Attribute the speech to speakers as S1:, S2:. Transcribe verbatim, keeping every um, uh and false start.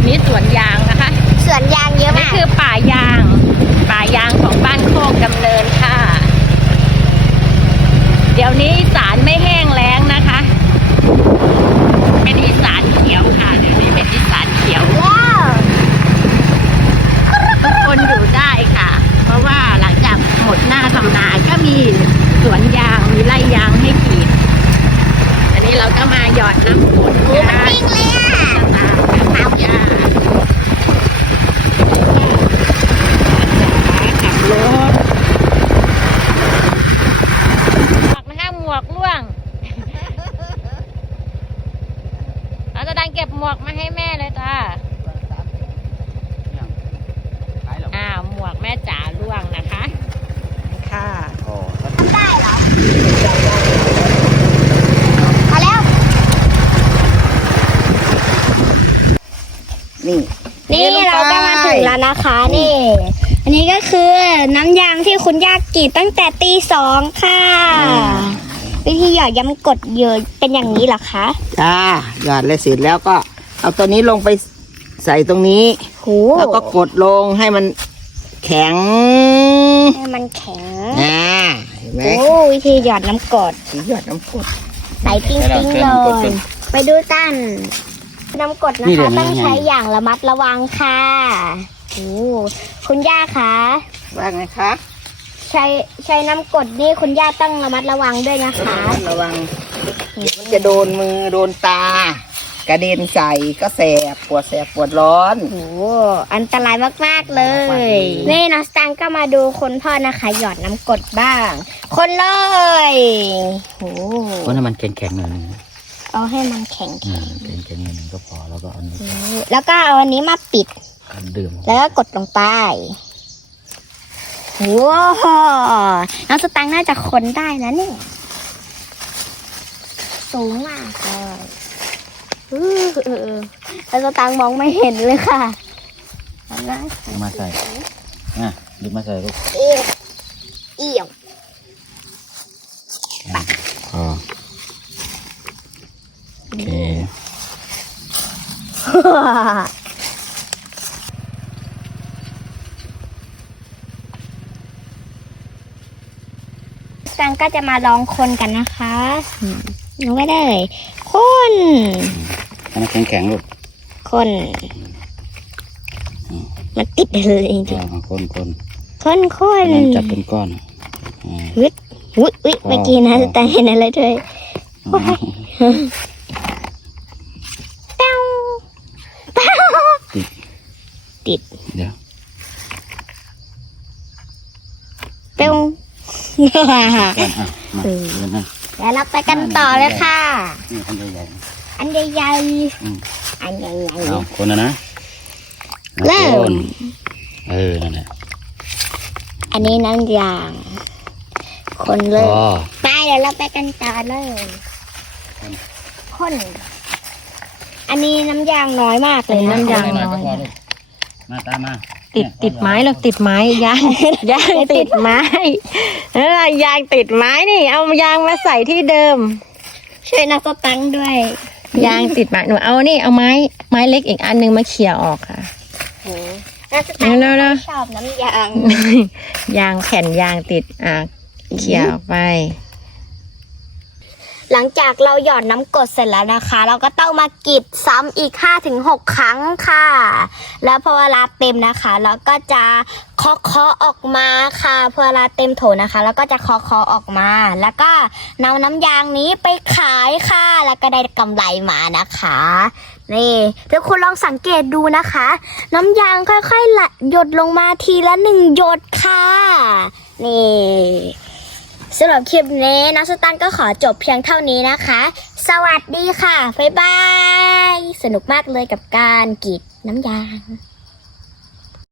S1: นี่สวนยางนะคะ
S2: สวนยางเยอะมาก
S1: นี่คือป่ายางป่ายางของบ้านโคกดำเนินค่ะเดี๋ยวนี้อีสานไม่แห้งแล้งนะคะเป็นอีสานเขียวค่ะเดี๋ยวนี้เป็นอีสานเขียวทุกคนอยู่ได้ค่ะเพราะว่าหลังจากหมดหน้าทำนาก็มีสวนยางมีไร่ยางให้กรีดอันนี้เราก็มาหยอดน้ำฝน
S2: โอ้มันปิ้งเลยอ่ะ
S1: ขาวหญ้าขับรถหมวกนะคะหมวกร่วงเราจะดังเก็บหมวกมาให้แม่เลยจ้าอ้าวหมวกแม่จ๋าร่วงนะคะค่ะ
S2: ได้เหรอมาแล้ว
S3: นี่
S2: นี่เราก็มาถึงแล้วนะคะนี่อันนี้ก็คือน้ำยางที่คุณย่ากรีดตั้งแต่ตีสองค่ะวิธีหยอดย้ำกดเยอะเป็นอย่างนี้เหรอคะ
S3: จ้าหยอดเลยเสร็จแล้วก็เอาตัวนี้ลงไปใส่ตรงนี้แล้วก็กดลงให้มันแข็ง
S2: ให้มันแข็ง
S3: อ่าเห็นไหม
S2: โอ้วิธีหยอดน้ำกด
S3: หยอดน้ำกด
S2: ใส่ปิ้งปิ้งเลยไปดูกันน้ำกดนะคะต้องใช้อย่างระมัดระวังค่ะโอ้คุณย่าคะ
S3: ว่าไงคะ
S2: ใช้ใช้น้ำกดนี่คุณย่าต้องระมัดระวังด้วยนะคะ
S3: ระวังมันจะโดนมือโดนตากระเด็นใส่ก็แสบปวดแสบปวดร้อน
S2: โอ้อันตรายมากๆเลยนี่น้องสตังก็มาดูคนพ่อนะคะหยอดน้ำกดบ้างคนเลยโอ้
S4: คนให้มันแข็งๆหน่อยนึง
S2: เอาให้มันแข็งแข็ง
S4: แข็งๆหน่อยนึงก็พอแล้วก็อันนี้
S2: แล้วก็เอาอันนี้มาปิด
S4: ดื่ม
S2: แล้วก็กดลงไปว้าวน้องสตังน่าจะคนได้นะเนี่ยสูงมากเลยแล้วสตังมองไม่เห็นเลยค่ะ
S4: มาใส่อ่ะดึงมาใส่ลูก
S2: เอี่ยวเอี่ยว
S4: พอโอเค
S2: ตังก็จะมาลองคนกันนะคะลองไม่ได้คน
S4: ให้มันแข็งๆลูก
S2: คนมันติดเลยจริง
S4: ๆคนคน
S2: คนคน
S4: จับเป็นก้อน
S2: วิดวิดวิดเมื่อกี้นะแต่เห็นอะไรด้วยติดติด
S4: เดี๋ยว
S2: เป้งแล้วเราไปกันต่อเลยค่ะ
S4: อันใหญ่
S2: ๆอันใหญ่ๆอันใหญ่
S4: ๆคนนะนะ
S2: เริ่ม
S4: เออนั่นแหละ
S2: อันนี้น้ำยางคนเลยไปเดี๋ยวเราไปกันต่อเลยคนอันนี้น้ำยางน้อยมากเลยน้ำยางน้อย
S4: มาตามมา
S1: ติดติดไม้หรอกติดไม้ยางยางติดไม้นั่นแหละยางติดไม้นี่เอายางมาใส่ที่เดิม
S2: ช่วยนักสตังด้วย
S1: ยางติดไม้หนูเอานี่เอาไม้ไม้เล็กอีกอันนึงมาเขี่ยออกค่ะ
S2: นักสตังชอบน้ำยาง
S1: ยางแผ่นยางติดอ่ะเขี่ยออกไป
S2: หลังจากเราหยอดน้ำกรดเสร็จแล้วนะคะเราก็ต้องมากรีดซ้ำอีก ห้าถึงหก ครั้งค่ะแล้วพอเวลาเต็มนะคะเราก็จะเคาะเคาะออกมาค่ะพอเวลาเต็มโถนะคะแล้วก็จะเคาะเคาะออกมาแล้วก็นำน้ำยางนี้ไปขายค่ะแล้วก็ได้กำไรมานะคะนี่ทุกคนลองสังเกตดูนะคะน้ำยางค่อยๆไหลหยดลงมาทีละหนึ่งหยดค่ะนี่สำหรับคลิปนี้น้องสตังก็ขอจบเพียงเท่านี้นะคะสวัสดีค่ะบ๊ายบายสนุกมากเลยกับการกรีดน้ำยาง